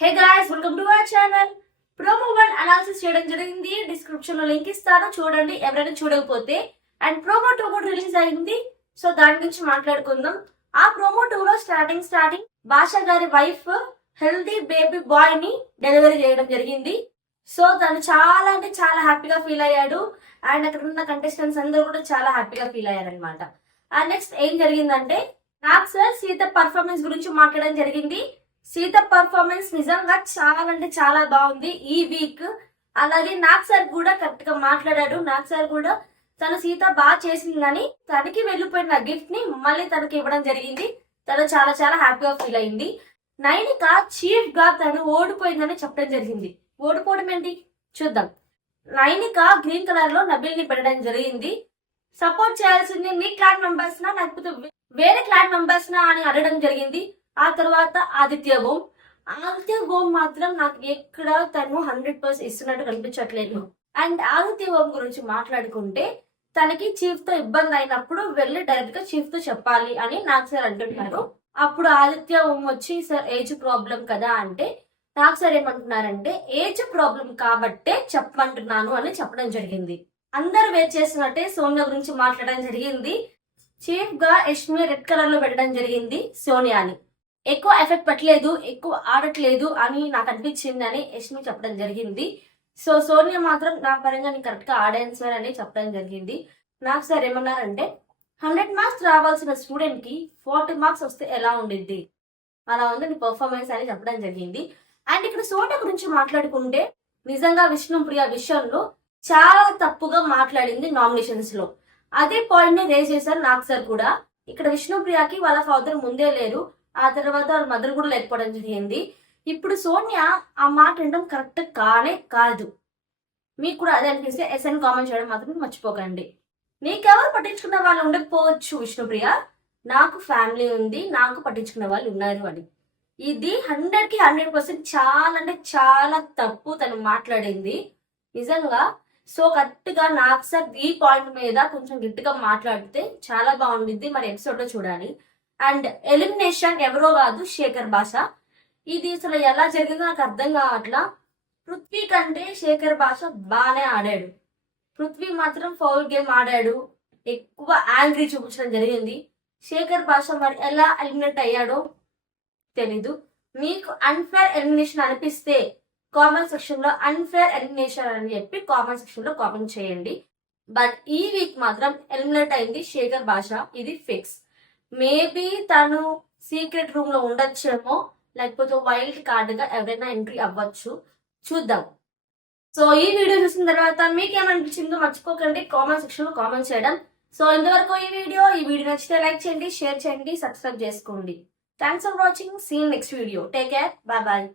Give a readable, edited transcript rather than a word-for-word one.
Hey guys, welcome to our channel. Promo 1 analysis చేయడం జరిగింది. Description లో లింక్ ఇస్తాను, చూడండి ఎవరైనా చూడకపోతే. అండ్ ప్రోమో 2 కూడా రిలీజ్ అయింది, సో దాని గురించి మాట్లాడుకుందాం. ఆ ప్రోమో 2 లో స్టార్టింగ్ భాషా గారి వైఫ్ హెల్దీ బేబీ బాయ్ ని డెలివరీ చేయడం జరిగింది. సో తను చాలా అంటే చాలా హ్యాపీగా ఫీల్ అయ్యాడు. అండ్ అక్కడ ఉన్న కంటెస్టెంట్స్ అందరూ కూడా చాలా హ్యాపీగా ఫీల్ అయ్యారు అనమాట. అండ్ నెక్స్ట్ ఏం జరిగిందంటే, నాకు సార్ సీత పర్ఫార్మెన్స్ గురించి మాట్లాడడం జరిగింది. సీత పర్ఫార్మెన్స్ నిజంగా చాలా అంటే చాలా బాగుంది ఈ వీక్. అలాగే నాగ్ సార్ కూడా కరెక్ట్ గా మాట్లాడాడు. నాగ్ సార్ కూడా తను సీత బాగా చేసిందని తనకి వెళ్ళిపోయిన గిఫ్ట్ ని మళ్ళీ తనకి ఇవ్వడం జరిగింది. తను చాలా చాలా హ్యాపీగా ఫీల్ అయింది. నైనిక చీఫ్ గా తను ఓడిపోయిందని చెప్పడం జరిగింది. ఓడిపోవడం ఏంటి చూద్దాం. నైనిక గ్రీన్ కలర్ లో నబిల్ ని పెట్టడం జరిగింది. సపోర్ట్ చేయాల్సింది మీ క్లాన్ మెంబర్స్ నా లేకపోతే వేరే క్లాన్ మెంబర్స్ నా అని అడగడం జరిగింది. ఆ తర్వాత ఆదిత్య ఓం మాత్రం నాకు ఎక్కడ తను 100% ఇస్తున్నట్టు కనిపించట్లేదు. అండ్ ఆదిత్య ఓం గురించి మాట్లాడుకుంటే తనకి చీఫ్ తో ఇబ్బంది అయినప్పుడు వెళ్ళి డైరెక్ట్ గా చీఫ్ తో చెప్పాలి అని నాకు సార్ అంటున్నారు. అప్పుడు ఆదిత్య ఓం వచ్చి సార్ ఏజ్ ప్రాబ్లం కదా అంటే నాకు సార్ ఏమంటున్నారంటే ఏజ్ ప్రాబ్లం కాబట్టే చెప్పమంటున్నాను అని చెప్పడం జరిగింది. అందరు వెయిట్ చేసినట్టే సోనియా గురించి మాట్లాడడం జరిగింది. చీఫ్ గా యష్మి రెడ్ కలర్ లో పెట్టడం జరిగింది సోనియాని. ఎక్కువ ఎఫెక్ట్ పెట్టలేదు, ఎక్కువ ఆడట్లేదు అని నాకు అనిపించింది అని యష్మి చెప్పడం జరిగింది. సో సోనియా మాత్రం నా పరంగా నేను కరెక్ట్ గా ఆడాను సార్ అని చెప్పడం జరిగింది. నాకు సార్ ఏమన్నారంటే 100 మార్క్స్ రావాల్సిన స్టూడెంట్ కి 40 మార్క్స్ వస్తే ఎలా ఉండిద్ది, అలా ఉంది నీ పర్ఫార్మెన్స్ అని చెప్పడం జరిగింది. అండ్ ఇక్కడ సోనియా గురించి మాట్లాడుకుంటే నిజంగా విష్ణుప్రియ విషయంలో చాలా తప్పుగా మాట్లాడింది నామినేషన్స్ లో. అదే పాయింట్ ని రేజ్ చేశారు నాకు సార్ కూడా. ఇక్కడ విష్ణుప్రియకి వాళ్ళ ఫాదర్ ముందే లేరు, ఆ తర్వాత వాళ్ళ మదర్ కూడా లేకపోవడం జరిగింది. ఇప్పుడు సోనియా ఆ మాట వినడం కరెక్ట్ కానే కాదు. మీకు కూడా అదే అనిపిస్తే ఎస్ఎన్ కామెంట్ చేయడం మాత్రం మర్చిపోకండి. నీకెవరు పట్టించుకున్న వాళ్ళు ఉండకపోవచ్చు విష్ణుప్రియ, నాకు ఫ్యామిలీ ఉంది, నాకు పట్టించుకున్న వాళ్ళు ఉన్నారు అని. ఇది 100కి 100% చాలా అంటే చాలా తప్పు తను మాట్లాడింది నిజంగా. సో కరెక్ట్ గా నాకు సార్ ఈ పాయింట్ మీద కొంచెం గట్టిగా మాట్లాడితే చాలా బాగుండిద్ది. మరి ఎపిసోడ్ లో చూడాలి. అండ్ ఎలిమినేషన్ ఎవరో కాదు, శేఖర్ భాష. ఇది అసలు ఎలా జరిగిందో నాకు అర్థం కావట్లా. పృథ్వీ కంటే శేఖర్ భాష బాగానే ఆడాడు. పృథ్వీ మాత్రం ఫౌల్ గేమ్ ఆడాడు, ఎక్కువ యాంగ్రీ చూపించడం జరిగింది. శేఖర్ భాష మరి ఎలా ఎలిమినేట్ అయ్యాడో తెలీదు. మీకు అన్ఫేర్ ఎలిమినేషన్ అనిపిస్తే కామెంట్ సెక్షన్ లో అన్ఫేర్ ఎలిమినేషన్ అని చెప్పి కామెంట్ సెక్షన్ లో కామెంట్ చేయండి. బట్ ఈ వీక్ మాత్రం ఎలిమినేట్ అయింది శేఖర్ భాష, ఇది ఫిక్స్. మేబీ తను సీక్రెట్ రూమ్ లో ఉండొచ్చేమో, లేకపోతే వైల్డ్ కార్డ్ గా ఎవరైనా ఎంట్రీ అవ్వచ్చు, చూద్దాం. సో ఈ వీడియో చూసిన తర్వాత మీకు ఏమనిపించిందో మర్చిపోకండి కామెంట్ సెక్షన్ లో కామెంట్ చేయడం. సో ఇంతవరకు ఈ వీడియో నచ్చితే లైక్ చేయండి, షేర్ చేయండి, సబ్స్క్రైబ్ చేసుకోండి. Thanks for watching. See you next video. Take care, bye bye.